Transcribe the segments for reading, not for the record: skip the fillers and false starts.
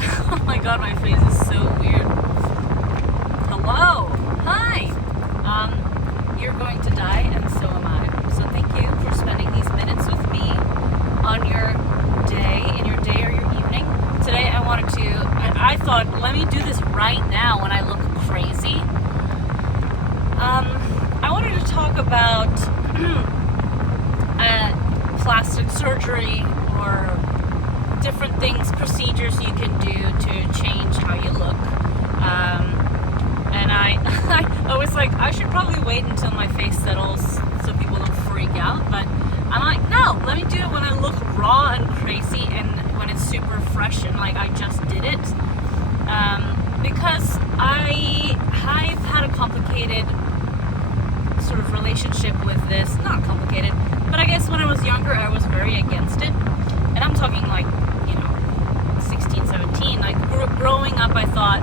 Oh my god, my face is so weird. Hello. Hi. You're going to die, and so am I. So thank you for spending these minutes with me on your day, in your day or your evening. Today I thought, let me do this right now when I look crazy. I wanted to talk about plastic surgery or different things, procedures you can do to change how you look. And I was like, I should probably wait until my face settles so people don't freak out. But I'm like, no, let me do it when I look raw and crazy and when it's super fresh and like I just did it. Because I've had a complicated sort of relationship with this. Not complicated, but I guess when I was younger, I was very against it. And I'm talking like, 16, 17. Like growing up, I thought,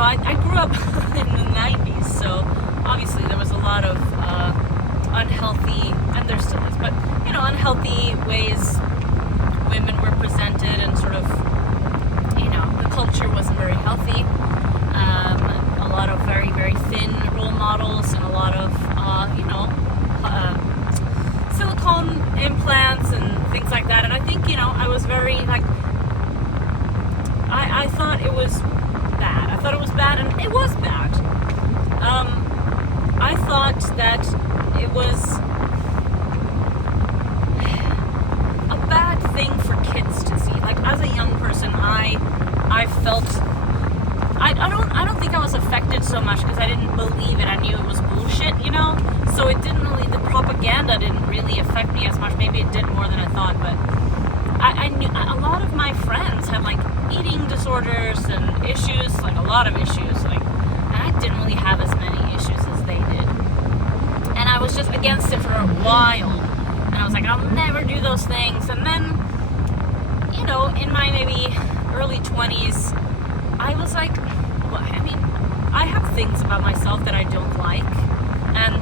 I grew up in the 90s, so obviously there was a lot of unhealthy, and there still is, but, unhealthy ways women were presented, and sort of, the culture wasn't very healthy. A lot of very, very thin role models, and a lot of, silicone implants and things like that. And I think, I was very, like, I thought it was bad. I thought it was bad, and it was bad. I thought that it was a bad thing for kids to see. Like, as a young person, I felt, I don't think I was affected so much because I didn't believe it. I knew it was bullshit, so it didn't really, the propaganda didn't really affect me as much. Maybe it did more than I thought, but I knew a lot of my friends have like eating disorders and issues, like a lot of issues, like, and I didn't really have as many issues as they did. And I was just against it for a while. And I was like, I'll never do those things. And then, in my maybe early 20s, I was like, well, I have things about myself that I don't like, and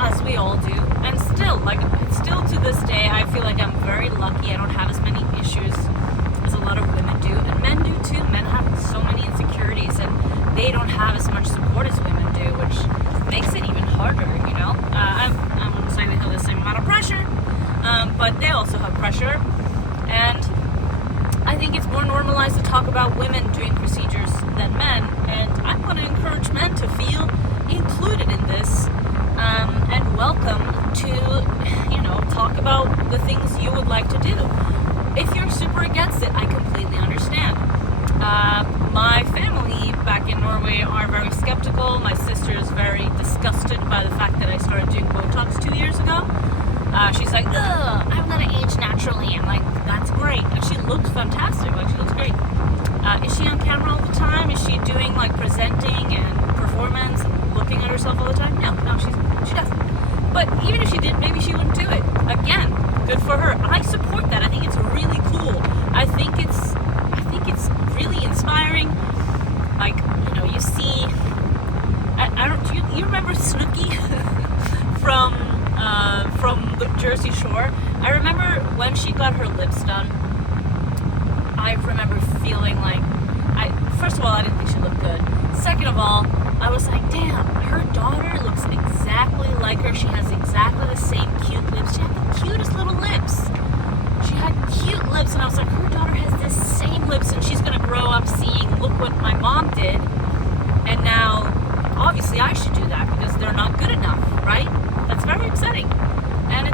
as we all do, and still to this day, I feel like I'm very lucky. I don't have as many issues as a lot of women do, and men do too. Men have so many insecurities, and they don't have as much support as women do, which makes it even harder, I wouldn't say they have the same amount of pressure, but they also have pressure, and I think it's more normalized to talk about women doing procedures than men, and I want to encourage men to feel included in this, and welcome to, talk about the things you would like to do. If you're super against it, I completely understand. My family back in Norway are very skeptical. My sister is very disgusted by the fact that I started doing Botox 2 years ago. She's like, ugh, I'm gonna age naturally. I'm like, that's great. And she looks fantastic. Like, she looks great. Is she on camera all the time? Is she doing like presenting and performance and looking at herself all the time? No, she doesn't. But even if she did, maybe she wouldn't do it. Again, good for her. I support that. I think it's really cool. I think it's really inspiring. Like, you see, I don't. Do you remember Snooki from the Jersey Shore? I remember when she got her lips done. I remember feeling like, first of all, I didn't think she looked good. Second of all, I was like, damn, her daughter looks exactly like her. She has exactly the same cute lips. She had the cutest little lips. She had cute lips, and I was like, her daughter has the same lips, and she's gonna grow up seeing, look what my mom did, and now, obviously, I should do that because they're not good enough, right? That's very upsetting. And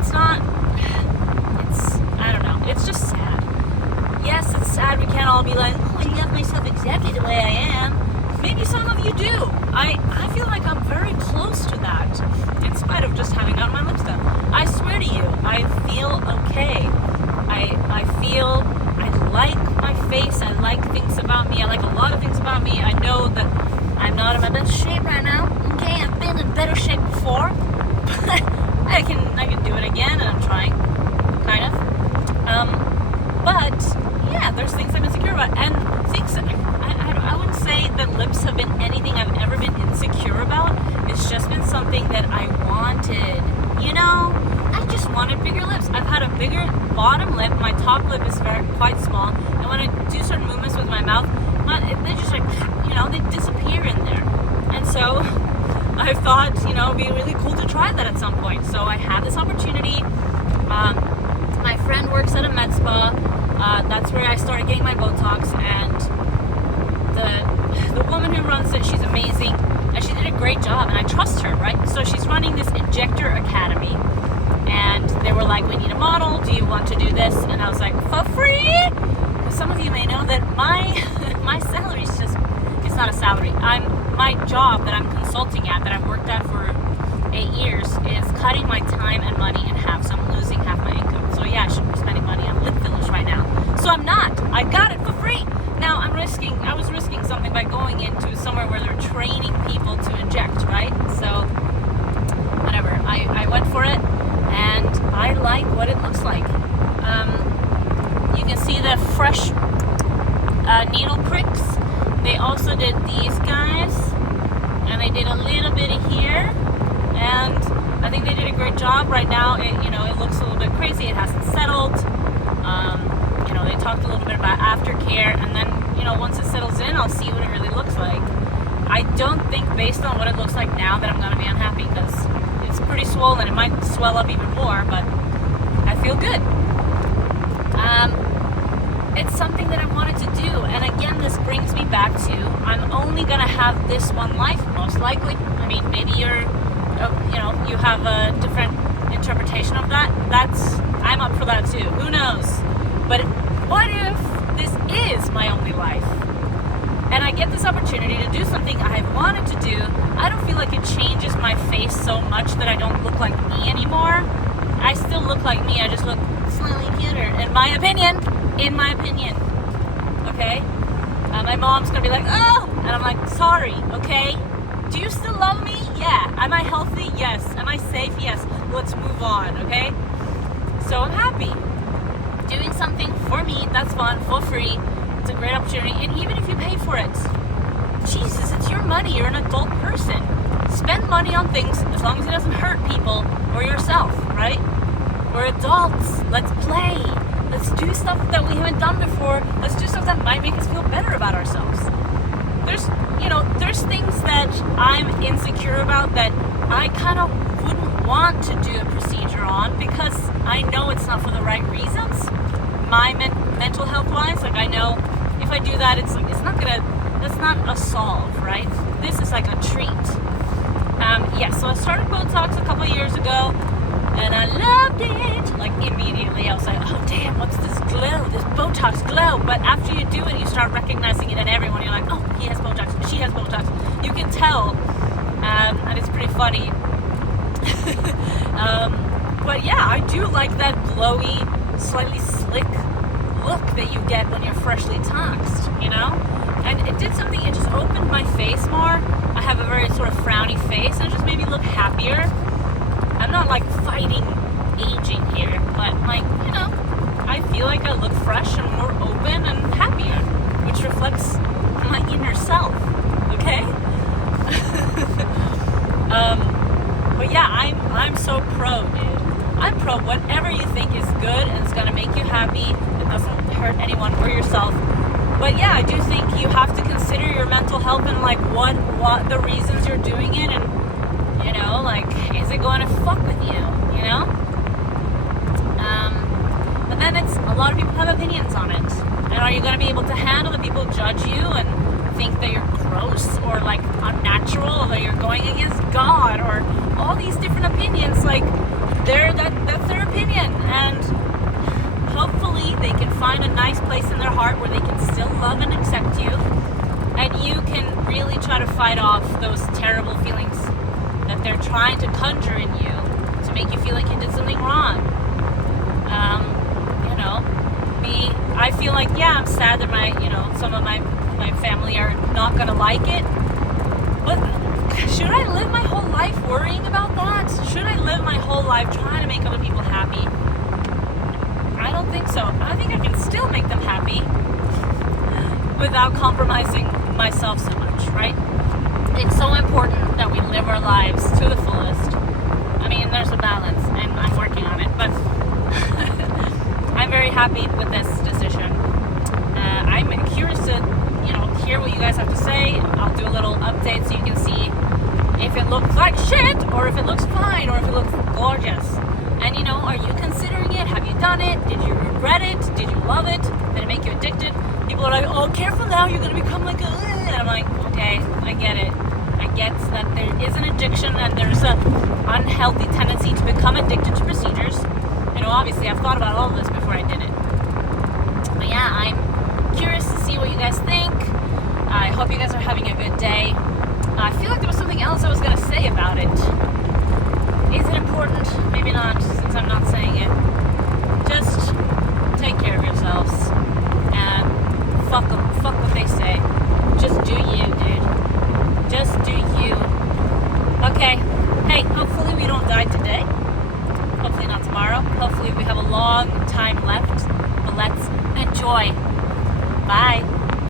I don't know, it's just sad. Yes, it's sad we can't all be like, oh, I love myself exactly the way I am. Maybe some of you do. I feel like I'm very close to that, in spite of just having got my lips done. I swear to you, I feel okay. I feel, I like my face, I like things about me, I like a lot of things about me. I know that I'm not in my best shape right now, okay? I've been in better shape before, but I can do it again, and I'm trying, kind of. But, yeah, there's things I'm insecure about, and things, I wouldn't say that lips have been anything I've ever been insecure about. It's just been something that I wanted, I just wanted bigger lips. I've had a bigger bottom lip. My top lip is quite small. And when I do certain movements with my mouth, some point. So I had this opportunity. My friend works at a med spa. That's where I started getting my Botox, and the woman who runs it, she's amazing, and she did a great job, and I trust her, right? So she's running this injector academy, and they were like, we need a model, do you want to do this? And I was like, for free? Some of you may know that my salary is just, it's not a salary. My job that I'm consulting at, that I've worked at for 8 years, is cutting my time and money in half, so I'm losing half my income. So yeah, I shouldn't be spending money on lip fillers right now. So I'm not. I got it for free. Now I was risking something by going into somewhere where they're training people to inject, right? So whatever, I went for it, and I like what it looks like. You can see the fresh needle pricks. They also did these guys, and they did a little bit of here, and I think they did a great job. Right now, it looks a little bit crazy. It hasn't settled. They talked a little bit about aftercare, and then, once it settles in, I'll see what it really looks like. I don't think, based on what it looks like now, that I'm going to be unhappy, because it's pretty swollen. It might swell up even more, but I feel good. It's something that I wanted to do, and again, this brings me back to, I'm only going to have this one life, most likely. I mean, maybe you have a different interpretation of that. I'm up for that too. Who knows? But what if this is my only life, and I get this opportunity to do something I've wanted to do? I don't feel like it changes my face so much that I don't look like me anymore. I still look like me. I just look slightly cuter, in my opinion. Okay? My mom's gonna be like, oh! And I'm like, sorry, okay? Do you still love me? Yeah. Am I healthy? Yes. Am I safe? Yes. Let's move on, okay? So I'm happy. Doing something for me, that's fun, for free. It's a great opportunity. And even if you pay for it, Jesus, it's your money. You're an adult person. Spend money on things as long as it doesn't hurt people or yourself, right? We're adults. Let's play. Let's do stuff that we haven't done before. Let's do stuff that might make us feel better about ourselves. There's things that I'm insecure about that I kind of wouldn't want to do a procedure on, because I know it's not for the right reasons. My mental health wise, like, I know if I do that, that's not a solve, right? This is like a treat. So I started Botox a couple of years ago, and I loved it. Like, immediately I was like, oh damn, what's this glow, this Botox glow? But after you do it, you start recognizing it in everyone. You're like, oh, he has Botox, she has Botox. You can tell, and it's pretty funny. But yeah, I do like that glowy, slightly slick look that you get when you're freshly toxed, And it did something, it just opened my face more. I have a very sort of frowny face, and it just made me look happier. I'm not like fighting aging here, but I feel like I look fresh and more open and happier, which reflects my inner self, okay? But yeah, I'm so pro, dude. I'm pro. Whatever you think is good and it's gonna make you happy, it doesn't hurt anyone or yourself. But yeah, I do think you have to consider your mental health and like what the reasons you're doing it, and is it going to fuck with you? But then it's, a lot of people have opinions on it. And are you going to be able to handle the people judge you and think that you're gross or like unnatural, or that you're going against God, or all these different opinions? Like, that's their opinion, and hopefully they can find a nice place in their heart where they can still love and accept you, and you can really try to fight off those terrible feelings that they're trying to conjure in you to make you feel like you did something wrong. I feel like, yeah, I'm sad that some of my family are not gonna like it, but should I live my whole life worrying about that? Should I live my whole life trying to make other people happy? I don't think so. I think I can still make them happy without compromising myself so much, right? It's so important that we live our lives to the fullest. I mean, there's a balance, and I'm working on it, but I'm very happy with this decision. I'm curious to, hear what you guys have to say. I'll do a little update so you can see if it looks like shit or if it looks fine, or if it looks gorgeous. And you know, are you considering it? Have you done it? Did you regret it? Did you love it? Did it make you addicted? People are like, oh, careful now, you're going to become like a... And I'm like, okay, I get it. I get that there is an addiction and there's an unhealthy tendency to become addicted to procedures. You know, obviously, I've thought about all of this before I did it. But yeah, I'm curious to see what you guys think. I hope you guys are having a good day. I feel like there was something else I was going to say about it. Is it important? Maybe not, since I'm not saying it. Just take care of yourselves and fuck them. Fuck what they say. Just do you, dude. Just do you. Okay. Hey, hopefully we don't die today. Hopefully not tomorrow. Hopefully we have a long time left. But let's enjoy. Bye.